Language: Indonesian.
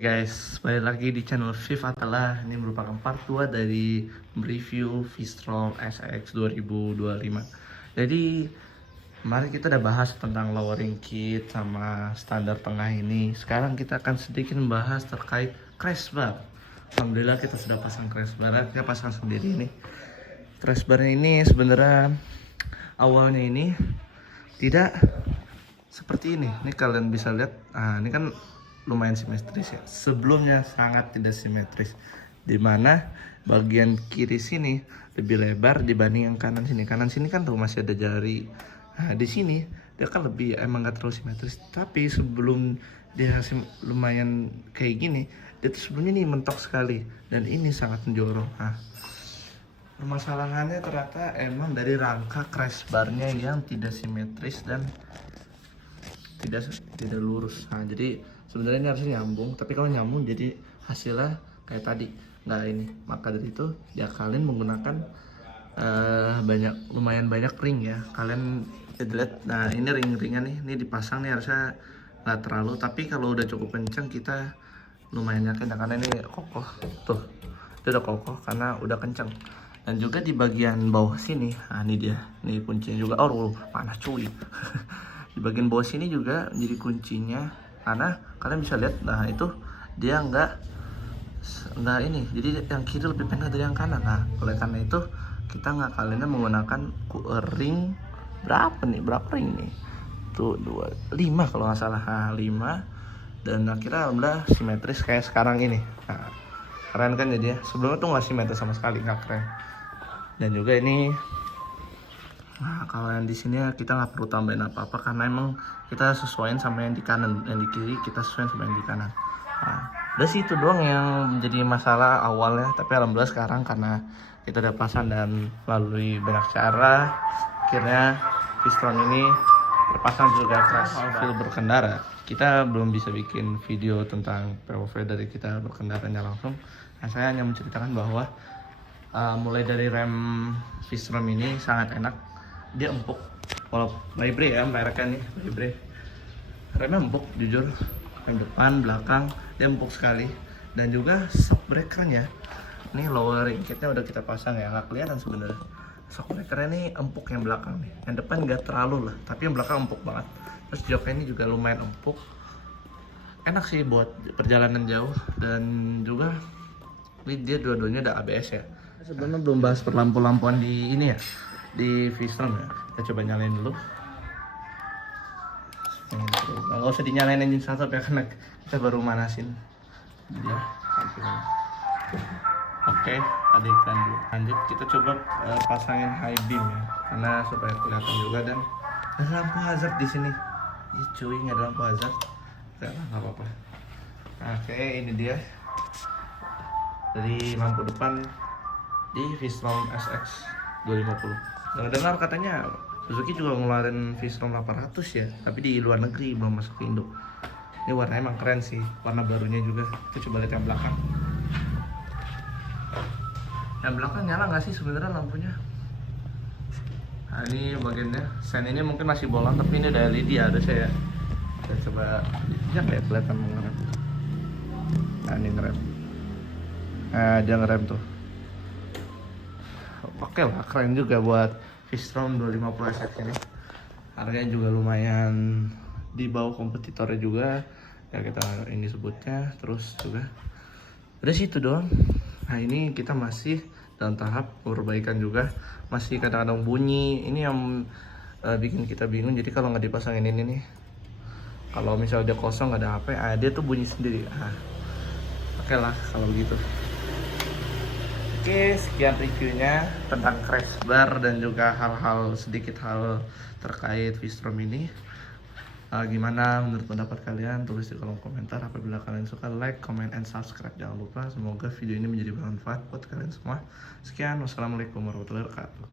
Guys, balik lagi di channel Viv Atala. Ini merupakan part 2 dari review V-Strom SX 2025. Jadi, kemarin kita udah bahas tentang lowering kit sama standar tengah ini. Sekarang kita akan sedikit membahas terkait crash bar. Alhamdulillah kita sudah pasang crash bar. Kita pasang sendiri nih. Crash barnya ini sebenarnya awalnya ini tidak seperti ini. Ini kalian bisa lihat. Nah, ini kan lumayan simetris ya. Sebelumnya sangat tidak simetris, dimana bagian kiri sini lebih lebar dibanding yang kanan sini. Kanan sini kan tuh masih ada jari. Nah di sini dia kan lebih ya, emang gak terlalu simetris. Tapi sebelum dia lumayan kayak gini, dia tuh sebelumnya nih mentok sekali dan ini sangat menjorok. Nah permasalahannya ternyata emang dari rangka crash barnya yang tidak simetris dan tidak lurus. Nah jadi sebenarnya ini harusnya nyambung, tapi kalau nyambung jadi hasilnya kayak tadi nggak ini. Maka dari itu ya kalian menggunakan lumayan banyak ring ya. Kalian lihat, nah ini ring-ringnya nih, ini dipasang nih harusnya nggak terlalu, tapi kalau udah cukup kencang kita lumayan yakin karena ini kokoh tuh, itu udah kokoh karena udah kencang. Dan juga di bagian bawah sini, nah ini dia, nih kuncinya juga. Oh panas cuy. Di bagian bawah sini juga jadi kuncinya, karena kalian bisa lihat, nah itu dia nggak ini, jadi yang kiri lebih pendek dari yang kanan. Nah oleh karena itu kita ngakalinnya menggunakan ring berapa ring nih, tuh 5 kalau nggak salah. Nah 5, dan akhirnya alhamdulillah simetris kayak sekarang ini. Nah keren kan jadi ya. Sebelumnya tuh nggak simetris sama sekali, nggak keren. Dan juga ini, nah kalau yang di sini kita nggak perlu tambahin apa-apa karena emang kita sesuaiin sama yang di kanan, yang di kiri kita sesuaiin sama yang di kanan. Nah, udah sih itu doang yang menjadi masalah awalnya. Tapi alhamdulillah sekarang karena kita udah pasang dan melalui banyak cara, akhirnya V-Strom ini terpasang juga crash feel berkendara. Kita belum bisa bikin video tentang POV dari kita berkendaranya langsung. Nah saya hanya menceritakan bahwa mulai dari rem V-Strom ini sangat enak. Dia empuk, kalau Libre ya mereknya nih, Libre remnya empuk jujur, rem depan belakang dia empuk sekali. Dan juga shock breakernya, ini lowering kitnya udah kita pasang ya, nggak kelihatan sebenarnya. Shock breakernya ini empuk yang belakang nih, yang depan nggak terlalu lah, tapi yang belakang empuk banget. Terus joknya ini juga lumayan empuk, enak sih buat perjalanan jauh. Dan juga ini dia dua-duanya ada ABS ya. Sebelumnya belum bahas perlampu-lampuan di ini ya, di V-Strom ya. Kita coba nyalain dulu. Nggak usah dinyalain engine startup ya, karena kita baru manasin dia. Oke, ada iklan dulu. Lanjut kita coba pasangin high beam ya, karena supaya kelihatan juga. Dan ada lampu hazard di sini. Ih cuy, nggak ada lampu hazard. Nggak apa-apa. Oke, ini dia dari lampu depan di V-Strom SX 250. Dengar katanya Suzuki juga ngeluarin V-Strom 800 ya, tapi di luar negeri, belum masuk ke Indo. Ini warnanya emang keren sih, warna barunya juga. Kita coba lihat yang belakang. Yang belakang nyala nggak sih sebenarnya lampunya? Nah ini bagiannya, sen ini mungkin masih bolong, tapi ini udah LED ya harusnya ya. Kita coba, ya kayak kelihatan mau ngerem. Nah ini ngerem. Nah dia ngerem tuh. Oke lah, keren juga buat V-Strom 250 SX ini. Harganya juga lumayan di bawah kompetitornya juga ya, kita ini sebutnya. Terus juga udah sih itu doang. Nah ini kita masih dalam tahap perbaikan juga, masih kadang-kadang bunyi. Ini yang bikin kita bingung. Jadi kalau nggak dipasangin ini nih, kalau misalnya dia kosong nggak ada HP, dia tuh bunyi sendiri. Oke lah kalau begitu. Oke, sekian reviewnya tentang crash bar dan juga sedikit hal terkait V-Strom ini. Gimana menurut pendapat kalian? Tulis di kolom komentar. Apabila kalian suka, like, comment, and subscribe. Jangan lupa. Semoga video ini menjadi bermanfaat buat kalian semua. Sekian, wassalamualaikum warahmatullahi wabarakatuh.